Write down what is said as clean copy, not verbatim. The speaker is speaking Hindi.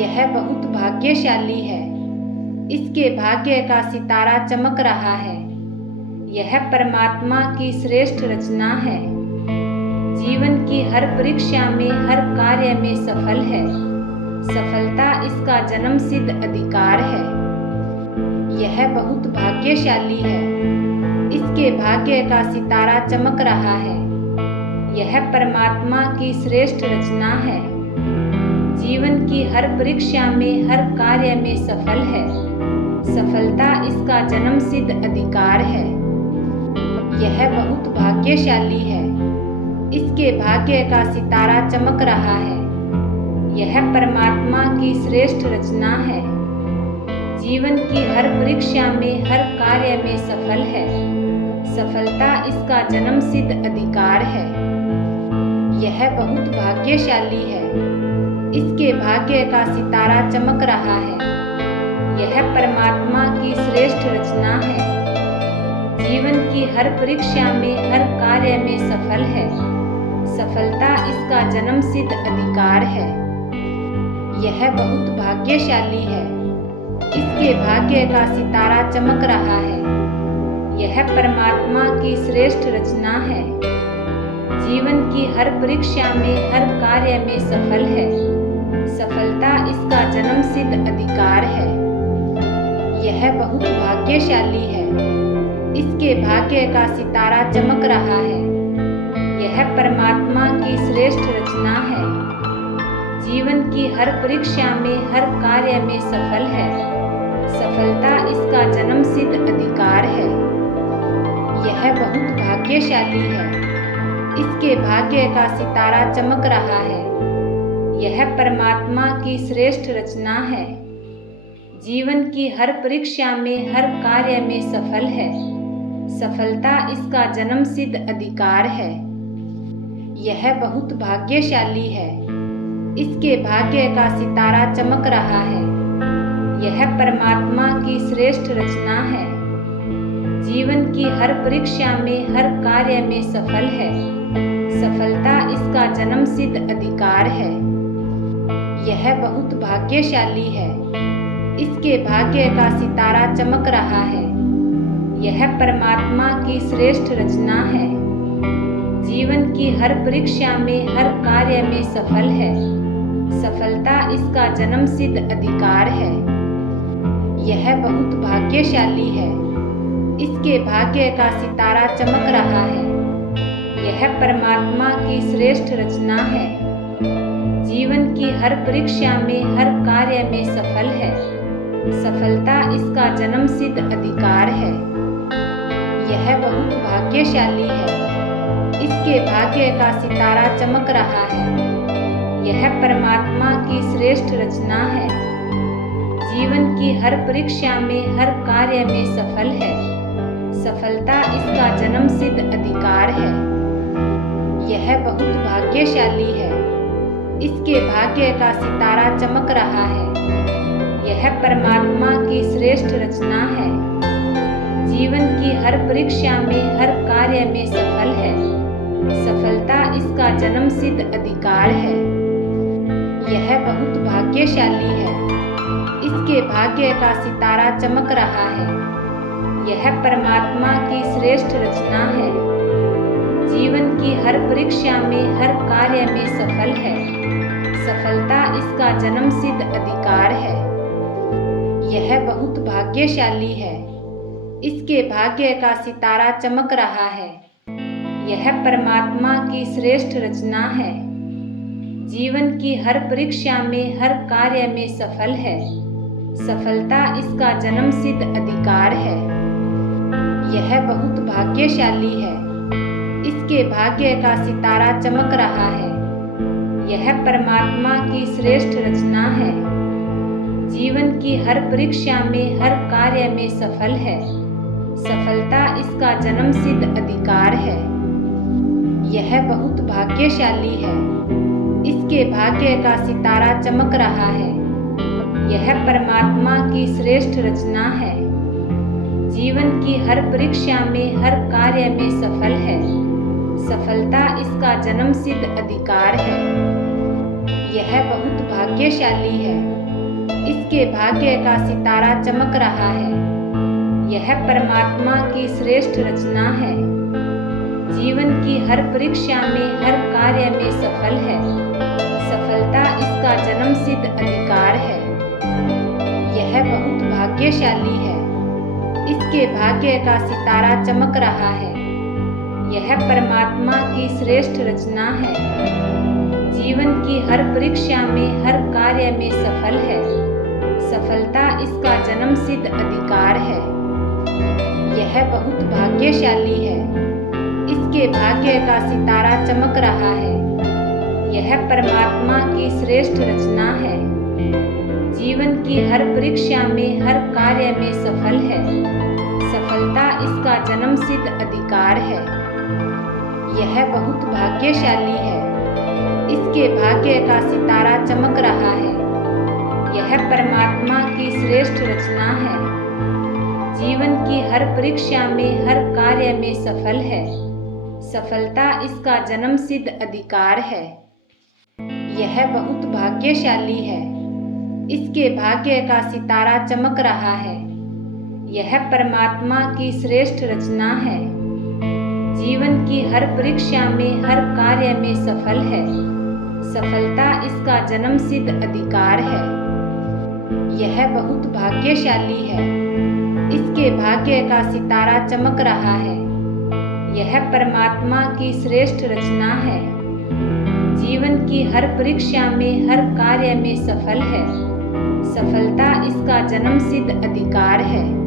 यह बहुत भाग्यशाली है। इसके भाग्य का सितारा चमक रहा है। यह परमात्मा की श्रेष्ठ रचना है। जीवन की हर परीक्षा में, हर कार्य में सफल है। सफलता इसका जन्मसिद्ध अधिकार है। यह बहुत भाग्यशाली है। इसके भाग्य का सितारा चमक रहा है। यह परमात्मा की श्रेष्ठ रचना है। जीवन की हर परीक्षा में, हर कार्य में सफल है। सफलता इसका जन्मसिद्ध अधिकार है। यह बहुत भाग्यशाली है। इसके भाग्य का सितारा चमक रहा है। यह परमात्मा की श्रेष्ठ रचना है। जीवन की हर परीक्षा में, हर कार्य में सफल है। सफलता इसका जन्मसिद्ध अधिकार है। यह बहुत भाग्यशाली है। इसके भाग्य का सितारा चमक रहा है। यह परमात्मा की श्रेष्ठ रचना है। जीवन की हर परीक्षा में, हर कार्य में सफल है। सफलता इसका जन्मसिद्ध अधिकार है। यह बहुत भाग्यशाली है। इसके भाग्य का सितारा चमक रहा है। यह परमात्मा की श्रेष्ठ रचना है। जीवन की हर परीक्षा में, हर कार्य में सफल है। सफलता इसका जन्मसिद्ध अधिकार है। यह बहुत भाग्यशाली है। इसके भाग्य का सितारा चमक रहा है। यह परमात्मा की श्रेष्ठ रचना है। जीवन की हर परीक्षा में, हर कार्य में सफल है। सफलता इसका जन्मसिद्ध अधिकार है। यह बहुत भाग्यशाली है। इसके भाग्य का सितारा चमक रहा है। यह परमात्मा की श्रेष्ठ रचना है। जीवन की हर परीक्षा में, हर कार्य में सफल है। सफलता इसका जन्मसिद्ध अधिकार है। यह बहुत भाग्यशाली है। इसके भाग्य का सितारा चमक रहा है। यह परमात्मा की श्रेष्ठ रचना है। जीवन की हर परीक्षा में, हर कार्य में सफल है। सफलता इसका जन्मसिद्ध अधिकार है। यह बहुत भाग्यशाली है। इसके भाग्य का सितारा चमक रहा है। यह परमात्मा की श्रेष्ठ रचना है। जीवन की हर परीक्षा में, हर कार्य में सफल है। सफलता इसका जन्मसिद्ध अधिकार है। यह बहुत भाग्यशाली है। इसके भाग्य का सितारा चमक रहा है। यह परमात्मा की श्रेष्ठ रचना है। जीवन की हर परीक्षा में, हर कार्य में सफल है। सफलता इसका जन्मसिद्ध अधिकार है। यह बहुत भाग्यशाली है। इसके भाग्य का सितारा चमक रहा है। यह परमात्मा की श्रेष्ठ रचना है। जीवन की हर परीक्षा में, हर कार्य में सफल है। सफलता इसका जन्मसिद्ध अधिकार है। यह बहुत भाग्यशाली है। इसके भाग्य का सितारा चमक रहा है। यह परमात्मा की श्रेष्ठ रचना है। जीवन की हर परीक्षा में, हर कार्य में सफल है। सफलता इसका जन्मसिद्ध अधिकार है। यह बहुत भाग्यशाली है। इसके भाग्य का सितारा चमक रहा है। यह परमात्मा की श्रेष्ठ रचना है। जीवन की हर परीक्षा में, हर कार्य में सफल है। सफलता इसका जन्मसिद्ध अधिकार है। यह बहुत भाग्यशाली है। इसके भाग्य का सितारा चमक रहा है। यह परमात्मा की श्रेष्ठ रचना है। जीवन की हर परीक्षा में, हर कार्य में सफल है। सफलता इसका जन्मसिद्ध अधिकार है। यह बहुत भाग्यशाली है। इसके भाग्य का सितारा चमक रहा है। यह परमात्मा की श्रेष्ठ रचना है। जीवन की हर परीक्षा में, हर कार्य में सफल है। सफलता इसका जन्मसिद्ध अधिकार है। यह बहुत भाग्यशाली है। इसके भाग्य का सितारा चमक रहा है। यह परमात्मा की श्रेष्ठ रचना है। जीवन की हर परीक्षा में, हर कार्य में सफल है। सफलता इसका जन्मसिद्ध अधिकार है। यह बहुत भाग्यशाली है। इसके भाग्य का सितारा चमक रहा है। यह परमात्मा की श्रेष्ठ रचना है। जीवन की हर परीक्षा में, हर कार्य में सफल है। सफलता इसका जन्मसिद्ध अधिकार है। यह बहुत भाग्यशाली है। इसके भाग्य का सितारा चमक रहा है। यह परमात्मा की श्रेष्ठ रचना है। जीवन की हर परीक्षा में, हर कार्य में सफल है। सफलता इसका जन्मसिद्ध अधिकार है। यह बहुत भाग्यशाली है। इसके भाग्य का सितारा चमक रहा है। यह परमात्मा की श्रेष्ठ रचना है। जीवन की हर परीक्षा में, हर कार्य में सफल है। सफलता इसका जन्मसिद्ध अधिकार है। यह बहुत भाग्यशाली है। इसके भाग्य का सितारा चमक रहा है। यह परमात्मा की श्रेष्ठ रचना है। जीवन की हर परीक्षा में, हर कार्य में सफल है। सफलता इसका जन्मसिद्ध अधिकार है। यह बहुत भाग्यशाली है। इसके भाग्य का सितारा चमक रहा है। यह परमात्मा की श्रेष्ठ रचना है। जीवन की हर परीक्षा में, हर कार्य में सफल है। सफलता इसका जन्मसिद्ध अधिकार है। यह बहुत भाग्यशाली है। इसके भाग्य का सितारा चमक रहा है। यह परमात्मा की श्रेष्ठ रचना है। जीवन की हर परीक्षा में, हर कार्य में सफल है। सफलता इसका जन्मसिद्ध अधिकार है।